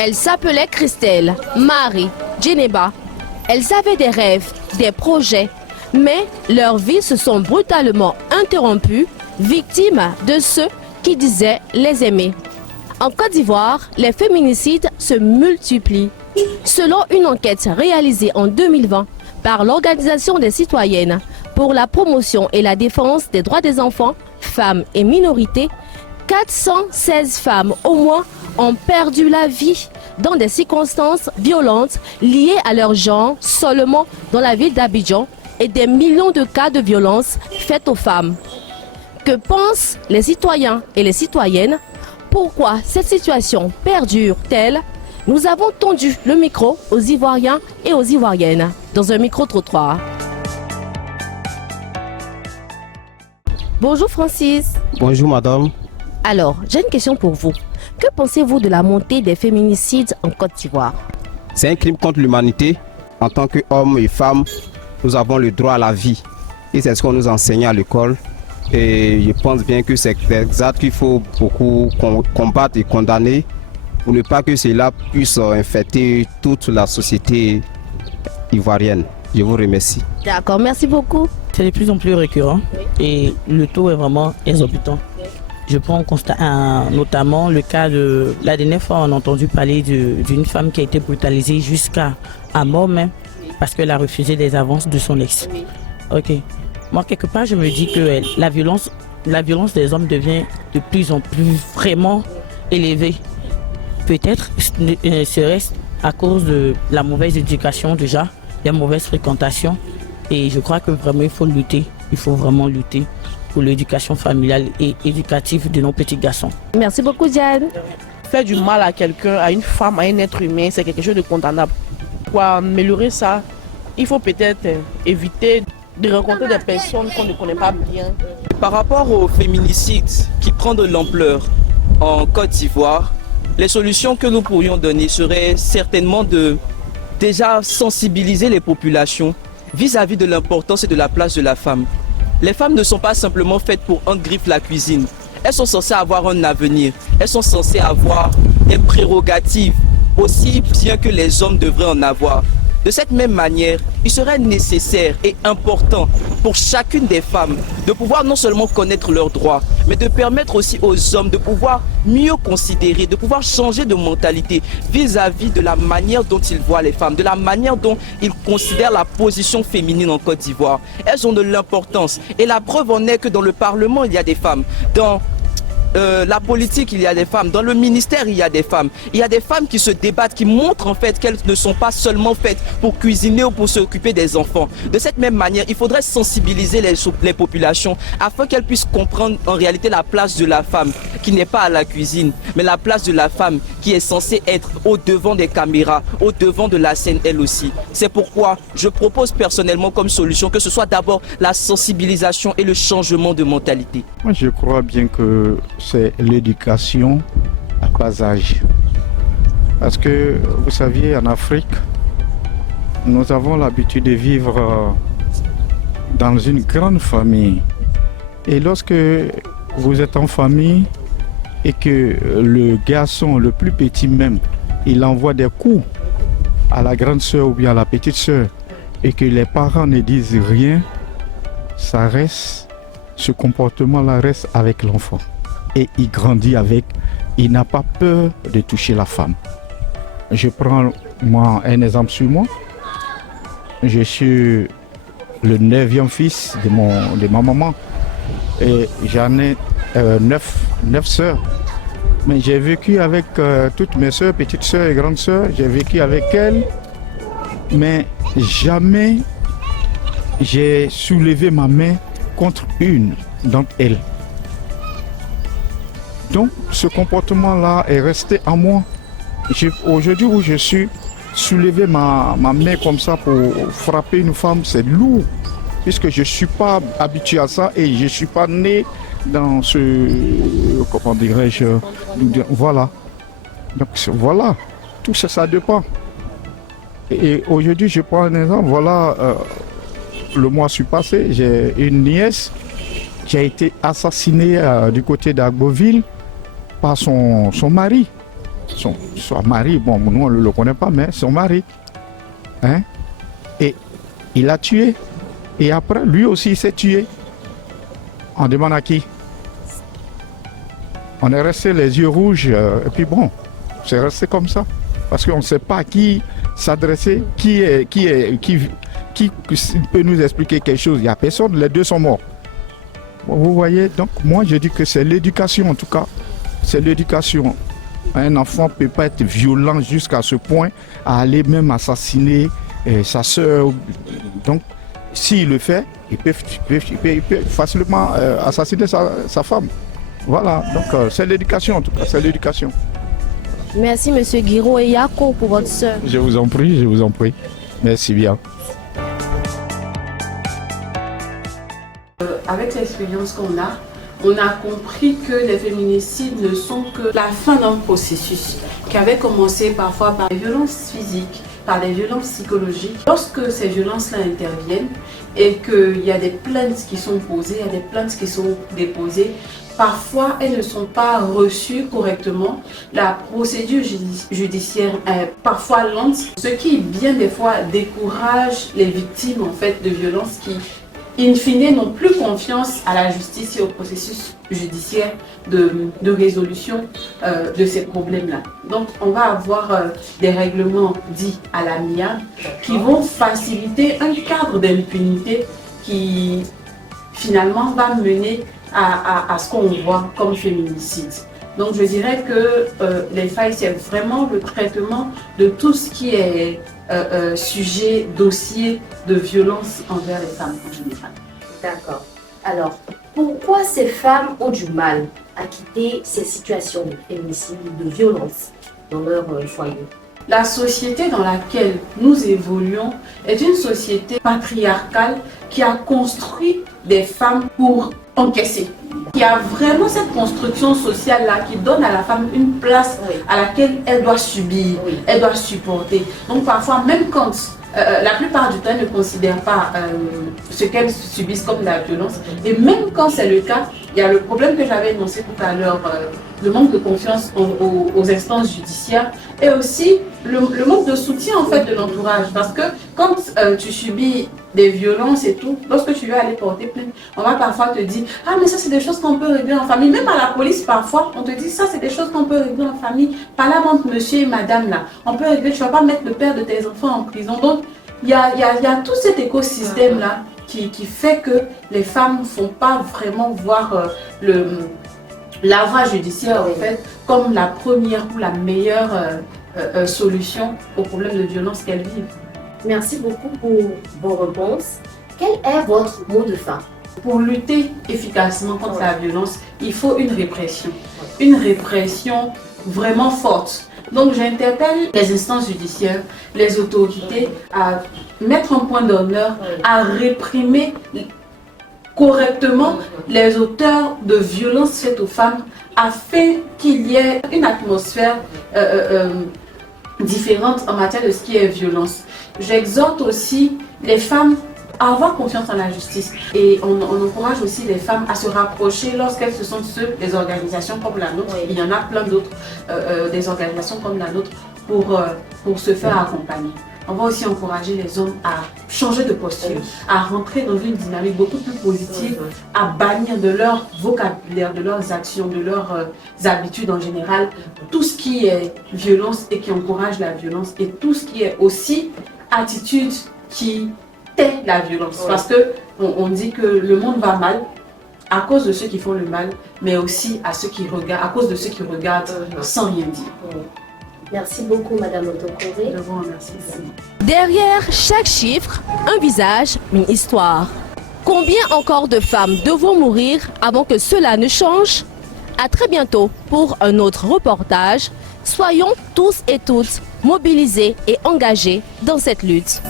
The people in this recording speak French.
Elles s'appelaient Christelle, Marie, Djeneba. Elles avaient des rêves, des projets, mais leurs vies se sont brutalement interrompues, victimes de ceux qui disaient les aimer. En Côte d'Ivoire, les féminicides se multiplient. Selon une enquête réalisée en 2020 par l'Organisation des citoyennes pour la promotion et la défense des droits des enfants, femmes et minorités, 416 femmes au moins ont perdu la vie dans des circonstances violentes liées à leur genre seulement dans la ville d'Abidjan et des millions de cas de violences faites aux femmes. Que pensent les citoyens et les citoyennes? Pourquoi cette situation perdure-t-elle? Nous avons tendu le micro aux Ivoiriens et aux Ivoiriennes dans un micro-trottoir. Bonjour Francis. Bonjour madame. Alors, j'ai une question pour vous. Que pensez-vous de la montée des féminicides en Côte d'Ivoire? C'est un crime contre l'humanité. En tant qu'hommes et femmes, nous avons le droit à la vie. Et c'est ce qu'on nous enseigne à l'école. Et je pense bien que c'est des actes qu'il faut beaucoup combattre et condamner pour ne pas que cela puisse infecter toute la société ivoirienne. Je vous remercie. D'accord, merci beaucoup. C'est de plus en plus récurrent et le taux est vraiment exorbitant. Je prends en constat notamment le cas de la dernière fois on a entendu parler d'une femme qui a été brutalisée jusqu'à mort même parce qu'elle a refusé des avances de son ex. Ok. Moi quelque part je me dis que la violence des hommes devient de plus en plus vraiment élevée. Peut-être serait-ce à cause de la mauvaise éducation déjà, la mauvaise fréquentation et je crois que vraiment il faut lutter, il faut vraiment lutter pour l'éducation familiale et éducative de nos petits garçons. Merci beaucoup Diane. Faire du mal à quelqu'un, à une femme, à un être humain, c'est quelque chose de condamnable. Pour améliorer ça, il faut peut-être éviter de rencontrer des personnes qu'on ne connaît pas bien. Par rapport au féminicide qui prend de l'ampleur en Côte d'Ivoire, les solutions que nous pourrions donner seraient certainement de déjà sensibiliser les populations vis-à-vis de l'importance et de la place de la femme. Les femmes ne sont pas simplement faites pour engriffer la cuisine. Elles sont censées avoir un avenir. Elles sont censées avoir des prérogatives aussi bien que les hommes devraient en avoir. De cette même manière, il serait nécessaire et important pour chacune des femmes de pouvoir non seulement connaître leurs droits, mais de permettre aussi aux hommes de pouvoir mieux considérer, de pouvoir changer de mentalité vis-à-vis de la manière dont ils voient les femmes, de la manière dont ils considèrent la position féminine en Côte d'Ivoire. Elles ont de l'importance et la preuve en est que dans le Parlement, il y a des femmes. Dans la politique, il y a des femmes. Dans le ministère, il y a des femmes. Il y a des femmes qui se débattent, qui montrent en fait qu'elles ne sont pas seulement faites pour cuisiner ou pour s'occuper des enfants. De cette même manière, il faudrait sensibiliser les populations afin qu'elles puissent comprendre en réalité la place de la femme qui n'est pas à la cuisine, mais la place de la femme qui est censée être au devant des caméras, au devant de la scène elle aussi. C'est pourquoi je propose personnellement comme solution que ce soit d'abord la sensibilisation et le changement de mentalité. Moi, je crois bien que c'est l'éducation à bas âge. Parce que, vous saviez, en Afrique, nous avons l'habitude de vivre dans une grande famille. Et lorsque vous êtes en famille et que le garçon, le plus petit même, il envoie des coups à la grande sœur ou bien à la petite sœur et que les parents ne disent rien, ça reste, ce comportement-là reste avec l'enfant. Et il grandit avec, il n'a pas peur de toucher la femme. Je prends moi un exemple sur moi. Je suis le 9e fils de ma maman et j'en ai 9 sœurs. Mais j'ai vécu avec toutes mes sœurs, petites sœurs et grandes sœurs, j'ai vécu avec elles, mais jamais j'ai soulevé ma main contre une d'entre elles. Donc ce comportement-là est resté en moi. Aujourd'hui où je suis, soulever ma main comme ça pour frapper une femme, c'est lourd. Puisque je ne suis pas habitué à ça et je ne suis pas né dans ce... Comment dirais-je? Voilà. Donc voilà, tout ça, ça dépend. Et aujourd'hui, je prends un exemple. Voilà, le mois passé, j'ai une nièce qui a été assassinée du côté d'Agboville par son mari. son mari, bon, nous on ne le connaît pas, mais son mari. Hein? Et il l'a tué. Et après, lui aussi, il s'est tué. On demande à qui? On est resté les yeux rouges, et puis bon, c'est resté comme ça. Parce qu'on ne sait pas à qui s'adresser, qui peut nous expliquer quelque chose. Il n'y a personne, les deux sont morts. Vous voyez, donc moi je dis que c'est l'éducation en tout cas. C'est l'éducation. Un enfant ne peut pas être violent jusqu'à ce point, à aller même assassiner sa soeur. Donc, s'il le fait, il peut facilement assassiner sa femme. Voilà, donc c'est l'éducation en tout cas, c'est l'éducation. Merci Monsieur Guiro et Yako pour votre soeur. Je vous en prie, je vous en prie. Merci bien. Avec l'expérience qu'on a compris que les féminicides ne sont que la fin d'un processus qui avait commencé parfois par des violences physiques, par des violences psychologiques. Lorsque ces violences-là interviennent et qu'il y a des plaintes qui sont posées, il y a des plaintes qui sont déposées, parfois elles ne sont pas reçues correctement. La procédure judiciaire est parfois lente, ce qui bien des fois décourage les victimes en fait de violences qui in fine n'ont plus confiance à la justice et au processus judiciaire de résolution de ces problèmes-là. Donc on va avoir des règlements dits à l'amiable qui vont faciliter un cadre d'impunité qui finalement va mener à ce qu'on voit comme féminicide. Donc je dirais que les failles, c'est vraiment le traitement de tout ce qui est sujet, dossier de violence envers les femmes en général. D'accord. Alors, pourquoi ces femmes ont du mal à quitter ces situations de féminicide, de violence dans leur foyer? La société dans laquelle nous évoluons est une société patriarcale qui a construit des femmes pour encaisser. Il y a vraiment cette construction sociale-là qui donne à la femme une place à laquelle elle doit subir, elle doit supporter. Donc parfois, même quand la plupart du temps, elles ne considèrent pas ce qu'elles subissent comme de la violence. Et même quand c'est le cas, il y a le problème que j'avais énoncé tout à l'heure, le manque de confiance aux instances judiciaires et aussi le manque de soutien en fait de l'entourage. Parce que quand tu subis des violences et tout, lorsque tu veux aller porter plainte, on va parfois te dire « Ah mais ça c'est des choses qu'on peut régler en famille ». Même à la police parfois, on te dit « Ça c'est des choses qu'on peut régler en famille ». Par là entre monsieur et madame là, on peut régler, tu ne vas pas mettre le père de tes enfants en prison. Donc il y a tout cet écosystème là qui fait que les femmes ne font pas vraiment voir la voie judiciaire en fait comme la première ou la meilleure solution aux problèmes de violence qu'elles vivent. Merci beaucoup pour vos réponses. Quel est votre mot de fin? Pour lutter efficacement contre la violence, il faut une répression vraiment forte. Donc j'interpelle les instances judiciaires, les autorités à mettre un point d'honneur, à réprimer correctement les auteurs de violences faites aux femmes afin qu'il y ait une atmosphère différente en matière de ce qui est violence. J'exhorte aussi les femmes à avoir confiance en la justice et on encourage aussi les femmes à se rapprocher lorsqu'elles se sentent seules des organisations comme la nôtre. Il y en a plein d'autres, des organisations comme la nôtre pour se faire accompagner. On va aussi encourager les hommes à changer de posture, à rentrer dans une dynamique beaucoup plus positive, à bannir de leur vocabulaire, de leurs actions, de leurs habitudes en général, tout ce qui est violence et qui encourage la violence et tout ce qui est aussi attitude qui tait la violence. Parce que on dit que le monde va mal à cause de ceux qui font le mal, mais aussi à cause de ceux qui regardent sans rien dire. Merci beaucoup, Madame Otokoré. Je vous remercie. Derrière chaque chiffre, un visage, une histoire. Combien encore de femmes devront mourir avant que cela ne change? À très bientôt pour un autre reportage. Soyons tous et toutes mobilisés et engagés dans cette lutte.